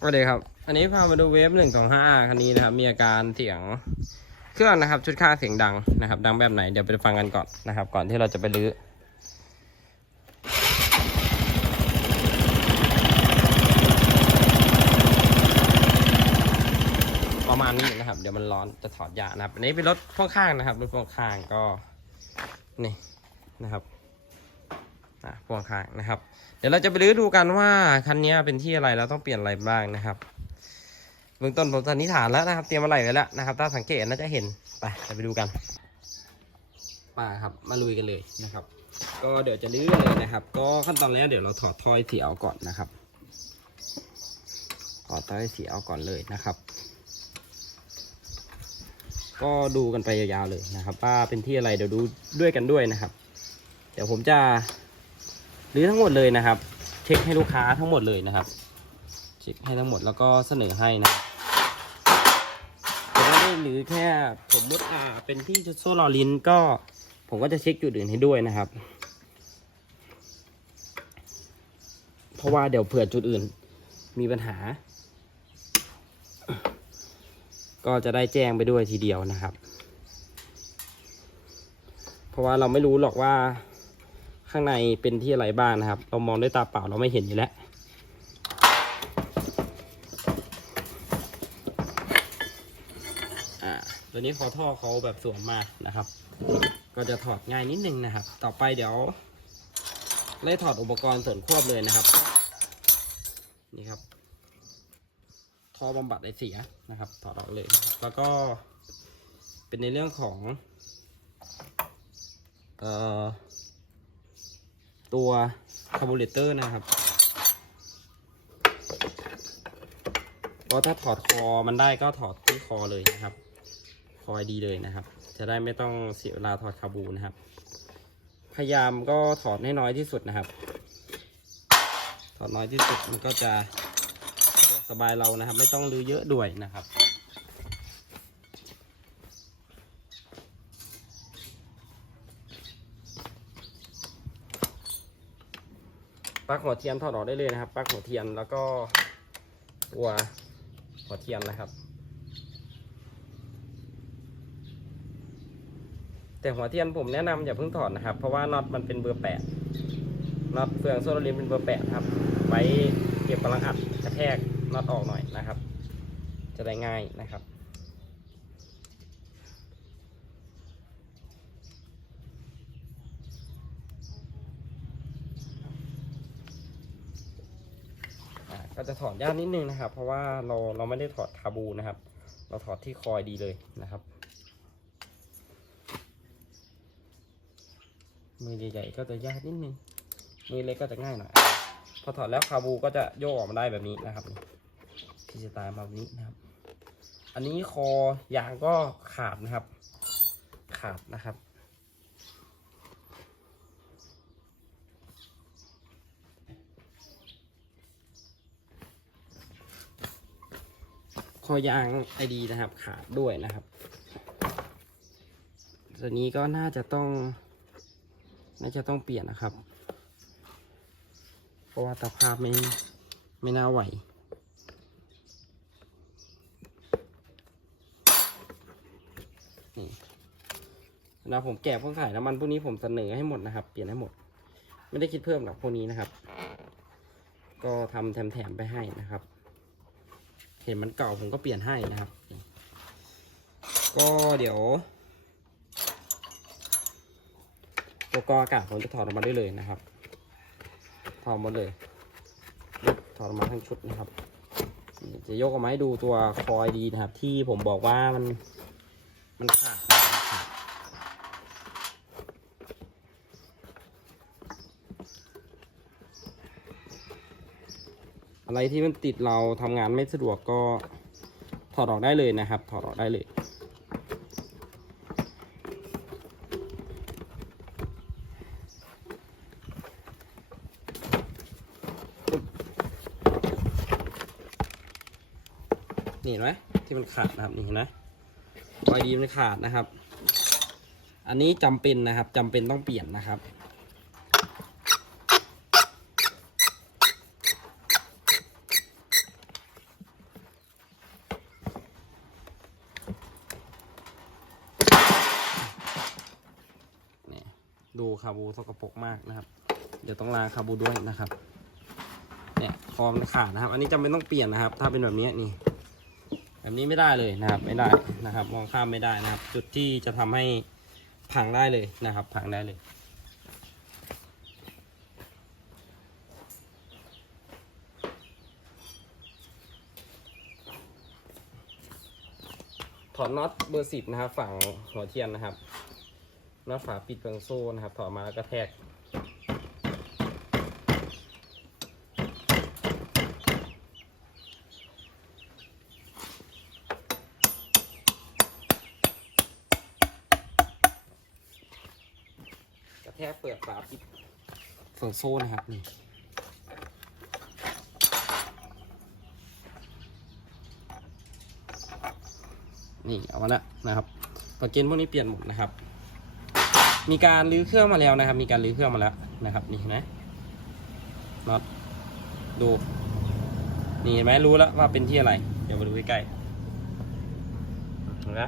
สวัสดีครับ อันนี้พามาดูเวฟหนึ่งสองห้าคันนี้นะครับ มีอาการเสียงเครื่องนะครับ ชุดค่าเสียงดังนะครับ ดังแบบไหน เดี๋ยวไปฟังกันก่อนนะครับ ก่อนที่เราจะไปรื้อประมาณนี้นะครับ เดี๋ยวมันร้อนจะถอดยานะครับ อันนี้เป็นรถพ่วงข้างนะครับรถพ่วงข้างก็นี่นะครับ อะพ่วงข้างนะครับ เดี๋ยวเราจะไปรื้อดูกันว่าคันนี้เป็นที่อะไรแล้วต้องเปลี่ยนอะไรบ้างนะครับเบื้องต้นผมสันนิษฐานแล้วนะครับ เตรียมอะไรไว้แล้วนะครับ ถ้าสังเกตน่าจะเห็นไปเดี๋ยวไปดูกันมาครับมาลุยกันเลยนะครับ ก็เดี๋ยวจะรื้อเลยนะครับ ก็ขั้นตอนแรกเดี๋ยวเราถอดถ้อยเสียออกก่อนนะครับถอดถ้อยเสียออกก่อนเลยนะครับ ก็ดูกันไปยาวๆเลยนะครับ ว่าเป็นที่อะไรเดี๋ยวดูด้วยกันด้วยนะครับ เดี๋ยวผมจะ หรือทั้งหมดเลยนะครับ เช็คให้ลูกค้าทั้งหมดเลยนะครับ เช็คให้ทั้งหมดแล้วก็เสนอให้นะจะไม่ได้หรือแค่สมมติอ่าเป็นที่โซ่ลอลินก็ผมก็จะเช็คจุดอื่นให้ด้วยนะครับ เพราะว่าเดี๋ยวเผื่อจุดอื่นมีปัญหา ก็จะได้แจ้งไปด้วยทีเดียวนะครับ เพราะว่าเราไม่รู้หรอกว่า ข้างในเป็นที่อะไรบ้างนะครับ เรามองด้วยตาเปล่าเราไม่เห็นอยู่แล้วอ่าตัวนี้คอท่อเขาแบบสวมมานะครับ ก็จะถอดง่ายนิดนึงนะครับ ต่อไปเดี๋ยวไล่ถอดอุปกรณ์ส่วนควบเลยนะครับ นี่ครับท่อบำบัดไอเสียนะครับ ถอดออกเลยนะครับแล้วก็เป็นในเรื่องของ เอ่อ ตัวคาร์บูเรเตอร์นะครับก็ถ้าถอดคอมันได้ก็ถอดที่คอเลยนะครับ คอยดีเลยนะครับ จะได้ไม่ต้องเสียเวลาถอดคาบูนะครับ พยายามก็ถอดให้น้อยที่สุดนะครับ ถอดน้อยที่สุดมันก็จะสะดวกสบายเรานะครับ ไม่ต้องรื้อเยอะด้วยนะครับ ปลั๊กหัวเทียนถอดออกได้เลยนะครับปลั๊กหัวเทียนแล้วก็ตัวหัวเทียนนะครับ แต่หัวเทียนผมแนะนำอย่าเพิ่งถอดนะครับ เพราะว่าน็อตมันเป็นเบอร์แปดน็อตเฟืองโซ่ลินเป็นเบอร์แปดครับ ไว้เก็บกำลังอัดกระแทกน็อตออกหน่อยนะครับ จะได้ง่ายนะครับ อ่าก็จะถอดยากนิดนึงนะครับ เพราะว่าเราเราไม่ได้ถอดคาบูนะครับ เราถอดที่คอยดีเลยนะครับ มือใหญ่ๆก็จะยากนิดนึงมือเล็กก็จะง่ายหน่อยพอถอดแล้วคาบูก็จะโยกออกมาได้แบบนี้นะครับที่จะตายมาแบบนี้นะครับ อันนี้คอยางก็ขาดนะครับ ขาดนะครับ คอยางไอดีนะครับ ขาดด้วยนะครับ ตัวนี้ก็น่าจะต้อง น่าจะต้องเปลี่ยนนะครับ เพราะว่าตาภาพไม่ไม่น่าไหวนี่เวลาผมแกะพวกสายน้ำมันพวกนี้ผมเสนอให้หมดนะครับ เปลี่ยนให้หมด ไม่ได้คิดเพิ่มหรอกพวกนี้นะครับ ก็ทำแถมๆไปให้นะครับ เห็นมันเก่าผมก็เปลี่ยนให้นะครับ ก็เดี๋ยวตัวกรองอากาศผมจะถอดออกมาได้เลยนะครับ ถอดหมดเลย ถอดออกมาทั้งชุดนะครับ จะยกออกมาให้ดูตัวคอยดีนะครับ ที่ผมบอกว่ามันมันขาด อะไรที่มันติดเราทำงานไม่สะดวกก็ถอดออกได้เลยนะครับ ถอดออกได้เลย นี่เห็นไหมที่มันขาดนะครับนี่เห็นไหมรอยดีมันขาดนะครับ อันนี้จำเป็นนะครับจำเป็นต้องเปลี่ยนนะครับ ดูคาบูสกปรกมากนะครับ เดี๋ยวต้องล้างคาบูด้วยนะครับ เนี่ยคอมนขาดนะครับ อันนี้จำเป็นต้องเปลี่ยนนะครับ ถ้าเป็นแบบนี้นี่ แบบนี้ไม่ได้เลยนะครับ ไม่ได้นะครับ มองข้ามไม่ได้นะครับ จุดที่จะทำให้พังได้เลยนะครับ พังได้เลยถอดน็อตเบอร์สิบนะครับ ฝั่งหัวเทียนนะครับ น็อตฝาปิดเปิงโซ่นะครับ ถอดมาแล้วก็แทก กระแทกเปิดฝาปิดเฟืองโซ่นะครับนี่นี่เอามาละนะครับปลั๊กอินพวกนี้เปลี่ยนหมดนะครับ มีการรื้อเครื่องมาแล้วนะครับ มีการรื้อเครื่องมาแล้วนะครับ นี่เห็นไหมน็อตดู นี่เห็นไหมรู้แล้วว่าเป็นที่อะไร เดี๋ยวมาดูใกล้ๆเห็นไหม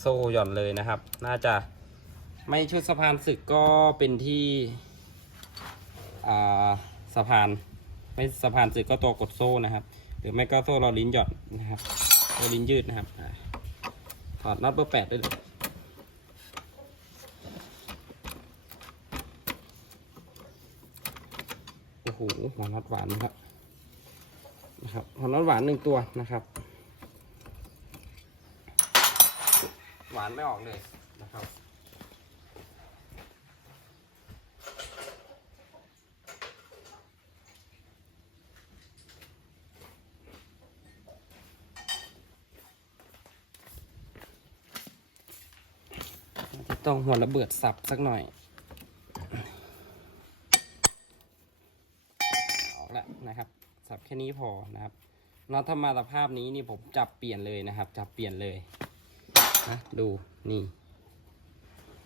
โซ่หย่อนเลยนะครับ น่าจะไม่ชุดสะพานศึกก็เป็นที่อ่าสะพาน ไม่สะพานศึกก็ตัวกดโซ่นะครับ หรือไม่ก็โซ่เราลิ้นหย่อนนะครับเราลิ้นยืดนะครับ อ่าถอดน็อตเบอร์แปดด้วยโอ้โหหัวน็อตหวานนะครับนะครับหัวน็อตหวานหนึ่งตัวนะครับ หวานไม่ออกเลยนะครับ จะ ต้องหัวระเบิดสับสักหน่อย ออกแล้วนะครับ สับแค่นี้พอนะครับน็อตถ้ามาสภาพนี้นี่ผมจับเปลี่ยนเลยนะครับ จับเปลี่ยนเลยนะดูนี่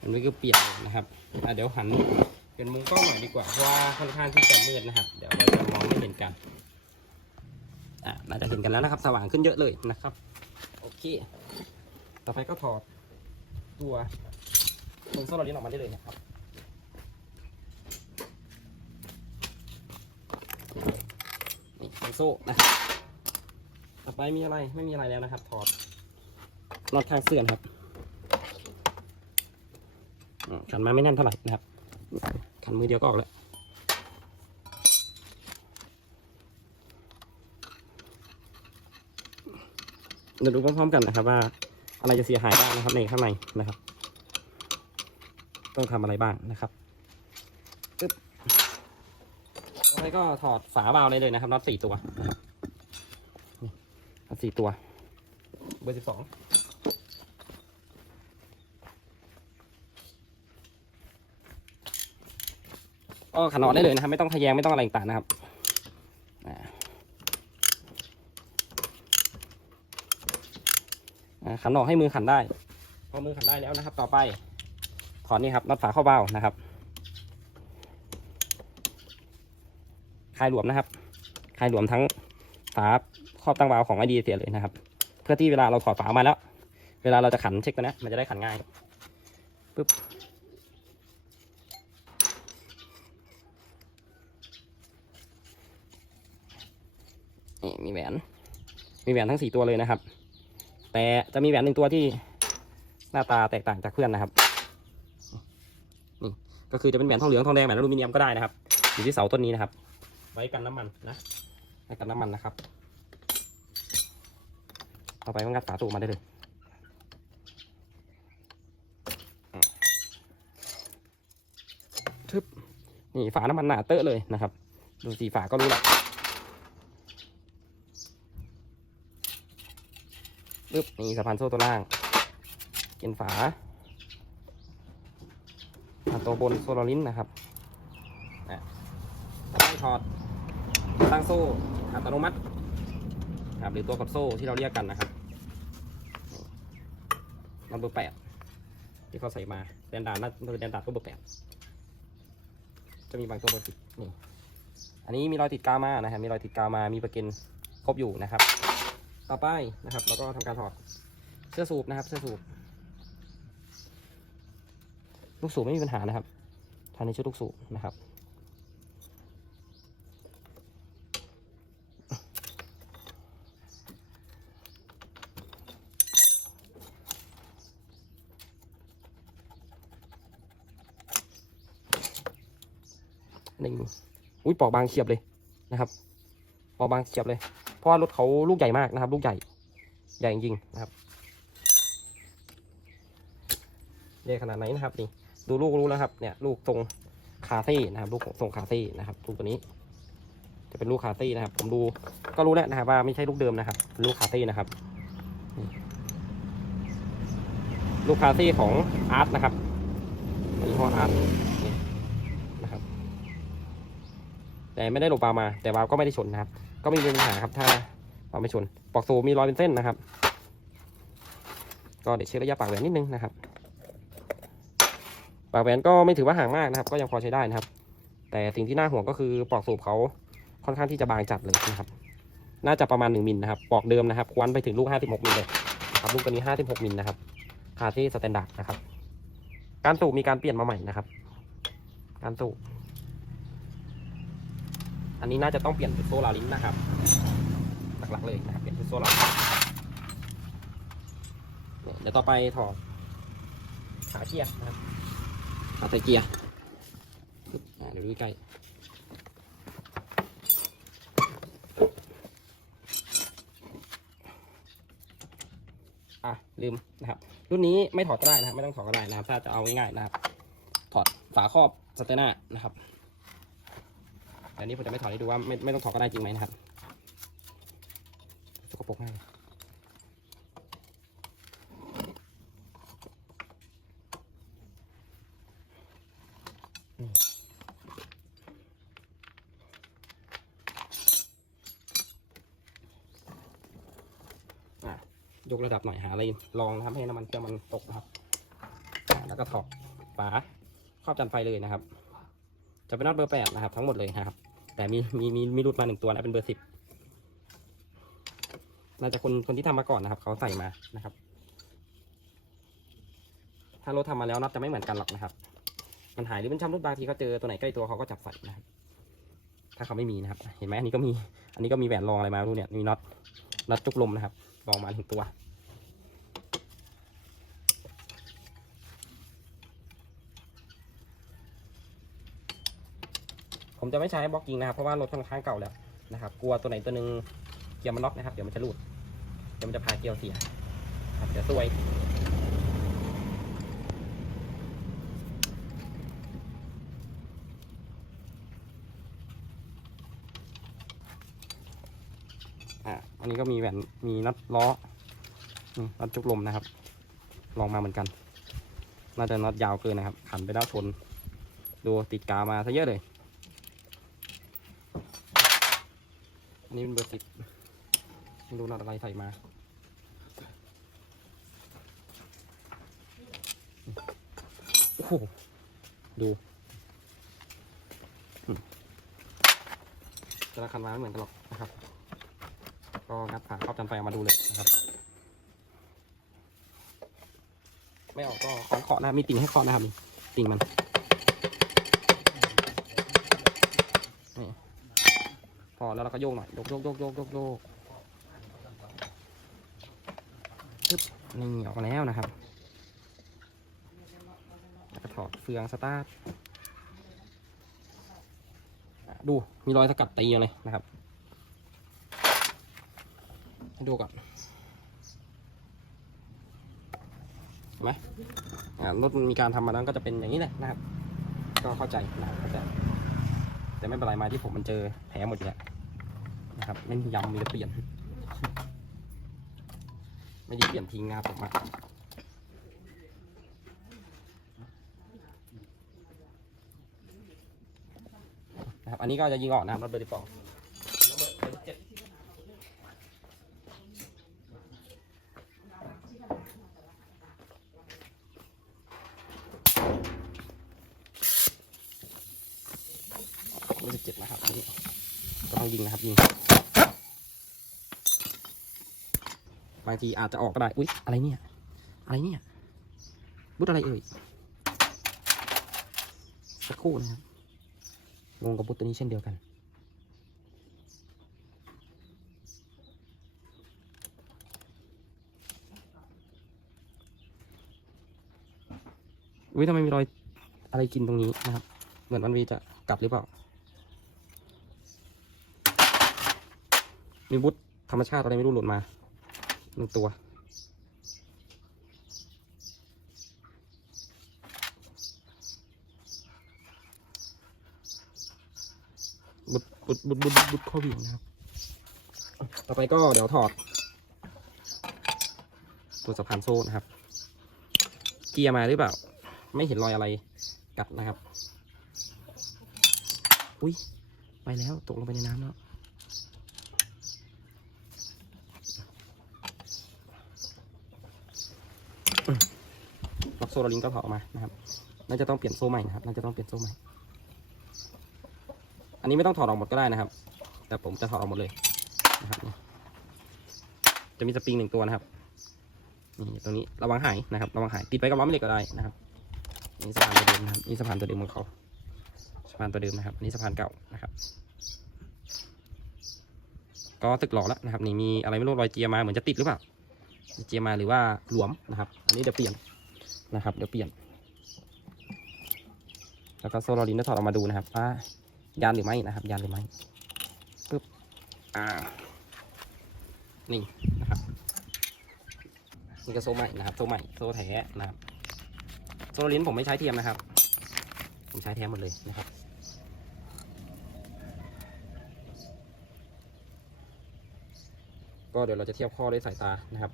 อันนี้ก็เปลี่ยนยนะครับอะเดี๋ยวหันเป็นมุมกล้องหน่อยดีกว่าเพราะว่าค่อนข้างที่จะมืดนะครับ เดี๋ยวเราจะมองไม่เห็นกันอะน่าจะเห็นกันแล้วนะครับ สว่างขึ้นเยอะเลยนะครับ โอเค ต่อไปก็ถอดตัว ตรงโซ่เราลิ้ออกมาได้เลยนะครับนี่ตรงโซ่นะต่อไปมีอะไรไม่มีอะไรแล้วนะครับ ถอดน็อตข้างเสื่อมครับขันมาไม่แน่นเท่าไหร่นะครับขันมือเดียวก็ออกแล้วเดี๋ยวดูพร้อมๆกันนะครับว่าอะไรจะเสียหายบ้างนะครับในข้างในนะครับ ต้องทำอะไรบ้างนะครับปึ๊บต่อไปก็ถอดฝาบาล์วเลยเลยนะครับน็อตสี่ตัวนะครับนี่น็อตสี่ตัว เบอร์สิบสองก็ขันออกได้เลยนะครับ ไม่ต้องทะแยงไม่ต้องอะไรต่างนะครับขันออกให้มือขันได้ พอมือขันได้แล้วนะครับ ต่อไป อนนี่ครับน็อตฝาเข้าเบ้านะครับคลายหลวมนะครับคลายหลวมทั้งฝาครอบตั้งวาล์วของไอดีเสียเลยนะครับ เพื่อที่เวลาเราถอดฝาออกมาแล้ว เวลาเราจะขันเช็คตัวนี้มันจะได้ขันง่ายปึ๊บนี่มีแหวน มีแหวนทั้งสี่ตัวเลยนะครับ แต่จะมีแหวนหนึ่งตัวที่หน้าตาแตกต่างจากเพื่อนนะครับ ก็คือจะเป็นแหวนทองเหลืองทองแดงแหวนอลูมิเนียมก็ได้นะครับอยู่ที่เสาต้นนี้นะครับ ไว้กันน้ำมันนะไว้กันน้ำมันนะครับต่อไปก็งัดฝาตู้มาได้เลยทึบนี่ฝาน้ำมันหนาเตอะเลยนะครับ ดูสีฝาก็รู้ละปึ๊บนี่สะพานโซ่ตัวล่างเป็นฝา ตัวบนโซลารินนะครับอะต้องถอดตั้งโซ่อัตโนมัติครับหรือตัวกดโซ่ที่เราเรียกกันนะครับนับเบอร์แปดที่เขาใส่มาแดนดาร์นัเบอร์แดนดาร์ก็เบอร์แปดจะมีบางตัวเบอร์สิบนี่อันนี้มีรอยติดกาวมานะครับมีรอยติดกาวมามีประเกันครบอยู่นะครับ ต่อไปนะครับเราก็ทำการถอดเสื้อสูบนะครับเสื้อสูบ ลูกสูบไม่มีปัญหานะครับทำในชุดลูกสูบนะครับ หนึ่งอุ้ยปอกบางเฉียบเลยนะครับปอกบางเฉียบเลย เพราะว่ารถเขาลูกใหญ่มากนะครับ ลูกใหญ่ ใหญ่จริงๆนะครับใหญ่ขนาดไหนนะครับนี่ ดูลูกรู้แล้วครับ เนี่ย ลูกทรงคาเซ่นะครับ ลูกทรงคาเซ่นะครับลูกตัวนี้ จะเป็นลูกคาเซ่นะครับ ผมดูก็รู้แล้วนะครับว่าไม่ใช่ลูกเดิมนะครับ ลูกคาเซ่นะครับ ลูกคาเซ่ของอาร์ตนะครับยี่ห้ออาร์ตนะครับ แต่ไม่ได้หลบปลามา แต่วาล์วก็ไม่ได้ชนนะครับ ก็ไม่มีปัญหาครับถ้าวาล์วไม่ชนปลอกโซมีรอยเป็นเส้นนะครับ ก็เดี๋ยวเช็คระยะปากแหวนนิดนึงนะครับ ปากแหวนก็ไม่ถือว่าห่างมากนะครับ ก็ยังพอใช้ได้นะครับ แต่สิ่งที่น่าห่วงก็คือปลอกสูบเขาค่อนข้างที่จะบางจัดเลยนะครับ น่าจะประมาณ 1มิลนะครับปลอกเดิมนะครับควันไปถึงลูก 56มิลเลยนะครับลูกตัวนี้ 56มิลนะครับคาที่สแตนดาร์ดนะครับ การสูบมีการเปลี่ยนมาใหม่นะครับ การสูบอันนี้น่าจะต้องเปลี่ยนเป็นโซ่ลาลิ้นนะครับ หลักๆเลยนะครับเปลี่ยนเป็นโซ่ลาลินเนี่ยเดี๋ยวต่อไปถอดขาเกียร์นะครับ ขาใส่เกียร์เดี๋ยวดูใกล้อะลืมนะครับ รุ่นนี้ไม่ถอดก็ได้นะครับ ไม่ต้องถอดก็ได้นะครับ ถ้าจะเอาง่ายๆนะครับ ถอดฝาครอบสเตอร์หน้านะครับแต่นนี้ผมจะไม่ถอดให้ดูว่าไม่ไม่ต้องถอดก็ได้จริงไหมนะครับสกปรกมากเลยอืมอะ ยกระดับหน่อยหาอะไรลองนะครับให้น้ำมันเครื่องมันตกนะครับ แล้วก็ถอดฝาครอบจันไฟเลยนะครับ จะเป็นน็อตเบอร์แปดนะครับ ทั้งหมดเลยนะครับ แต่มีมีมีมีรุดมาหนึ่งตัวนะเป็นเบอร์สิบน่าจะคนคนที่ทำมาก่อนนะครับ เขาใส่มานะครับ ถ้ารถทำมาแล้วน็อตจะไม่เหมือนกันหรอกนะครับ มันหายหรือมันช้ำรุดบางทีเขาเจอตัวไหนใกล้ตัวเขาก็จับใส่นะครับ ถ้าเขาไม่มีนะครับ เห็นไหมอันนี้ก็มี อันนี้ก็มีแหวนรองอะไรมาไม่รู้เนี่ยมีน็อต นัดจุกลมนะครับรองมาถึงตัวผมจะไม่ใช้บล็อกกิ้งนะครับเพราะว่ารถค่อนข้างเก่าแล้วนะครับกลัวตัวไหนตัวหนึ่งเกียร์มันล็อกนะครับ เดี๋ยวมันจะหลุด เดี๋ยวมันจะพาเกียร์เสียครับเดี๋ยวซวย นนี้ก็มีแหวนมีน็อตล้อนี่น็อตจุกลมนะครับ ลองมาเหมือนกัน น่าจะน็อตยาวเกินนะครับ ขันไปแล้วชน ดูติดกามาซะเยอะเลย อันนี้เป็นเบอร์สิบไม่รู้น็อตอะไรใส่มาโอ้โหดูแต่ละคันมาไม่เหมือนกันหรอกนะครับ ก็งัดผ่าครอบจันไฟออกมาดูเลยนะครับ ไม่ออกก็ค้อนเคาะนะมีติ่งให้เคาะนะครับนี่ติ่งมันนี่พอแล้วเราก็โยกหน่อยโยกโยกโยกโยกโยกโยกปึ๊บนี่ออกมาแล้วนะครับแล้วก็ถอดเฟืองสตาร์ทดูมีรอยสกัดตีมาเลยนะครับ ดูก่อนเห็นไหมรถมีการทำมาแล้วก็จะเป็นอย่างนี้แหละนะครับ ก็เข้าใจนะครับเข้าใจแต่ไม่เป็นไรมาที่ผมมันเจอแผลหมดอยู่แล้วนะครับไม่มีย้ำมีแต่เปลี่ยน ไม่ได้เปลี่ยนทิ้งนะครับผมอะนะครับอันนี้ก็จะยิงออกนะครับรถเบอร์ที่สองรถเบอร์เบอร์เจ็ด ยี่สิบเจ็ดนะครับอันนี้ก็ ต้องยิงนะครับยิงบางทีอาจจะออกก็ได้อุ๊ยอะไรเนี่ยอะไรเนี่ยบุดอะไรเอ่ยสักครู่นะครับงงกับบุตตัวนี้เช่นเดียวกันอุ้ยทำไมมีรอยอะไรกินตรงนี้นะครับ เหมือนมันมีจะกัดหรือเปล่า มีบุตธรรมชาติอะไรไม่รู้หล่นมาหนึ่งตัว บุดบุดบุดบุดบุดข้อวี่งนะครับ ต่อไปก็เดี๋ยวถอด ตัวสะพานโซ่นะครับ เกียร์มาหรือเปล่า ไม่เห็นรอยอะไรกัดนะครับ อุ้ยไปแล้วตกลงไปในน้ำแล้ว ล็อกโซ่เราลิงก์ก็ถอดออกมานะครับน่าจะต้องเปลี่ยนโซ่ใหม่นะครับน่าจะต้องเปลี่ยนโซ่ใหม่ อันนี้ไม่ต้องถอดออกหมดก็ได้นะครับ แต่ผมจะถอดออกหมดเลยนะครับจะมีสปริงหนึ่งตัวนะครับนี่ตรงนี้ระวังหายนะครับระวังหายติดไปกับล้อแม่เหล็กก็ได้นะครับนี่สะพานตัวเดิมนะครับนี่สะพานตัวเดิมของเขาสะพานตัวเดิมนะครับอันนี่สะพานเก่านะครับก็ตึกหล่อแล้วนะครับนี่มีอะไรไม่รู้รอยเจียมาเหมือนจะติดหรือเปล่า เจียมาหรือว่าหลวมนะครับ อันนี้เดี๋ยวเปลี่ยนนะครับ เดี๋ยวเปลี่ยน แล้วก็โซลารินจะถอดออกมาดูนะครับ ว่ายานหรือไม่นะครับ ยานหรือไม่ปึ๊บอ่านี่นะครับนี่ก็โซ่ใหม่นะครับโซ่ใหม่โซ่แท้นะครับโซลารินผมไม่ใช้เทียมนะครับ ผมใช้แท้หมดเลยนะครับก็เดี๋ยวเราจะเทียบข้อด้วยสายตานะครับ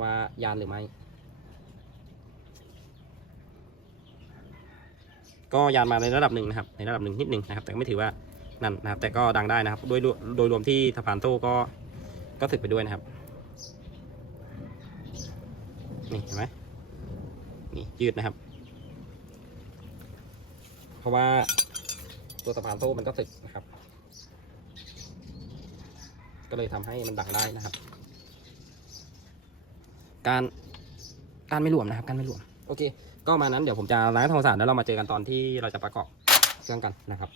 ว่ายานหรือไม่ ก็ยานมาในระดับหนึ่งนะครับ ในระดับหนึ่งนิดหนึ่งนะครับ แต่ก็ไม่ถือว่านั่นนะครับ แต่ก็ดังได้นะครับ โดยโดยรวมที่สะพานโต้ก็ก็สึกไปด้วยนะครับ นี่เห็นไหมนี่ยืดนะครับ เพราะว่าตัวสะพานโซ่มันก็สึกนะครับ ก็เลยทำให้มันดังได้นะครับ การการไม่รวมนะครับการไม่รวมโอเค ก็มานั้นเดี๋ยวผมจะล้างทองสารแล้วเรามาเจอกันตอนที่เราจะประกอบเครื่องกันนะครับ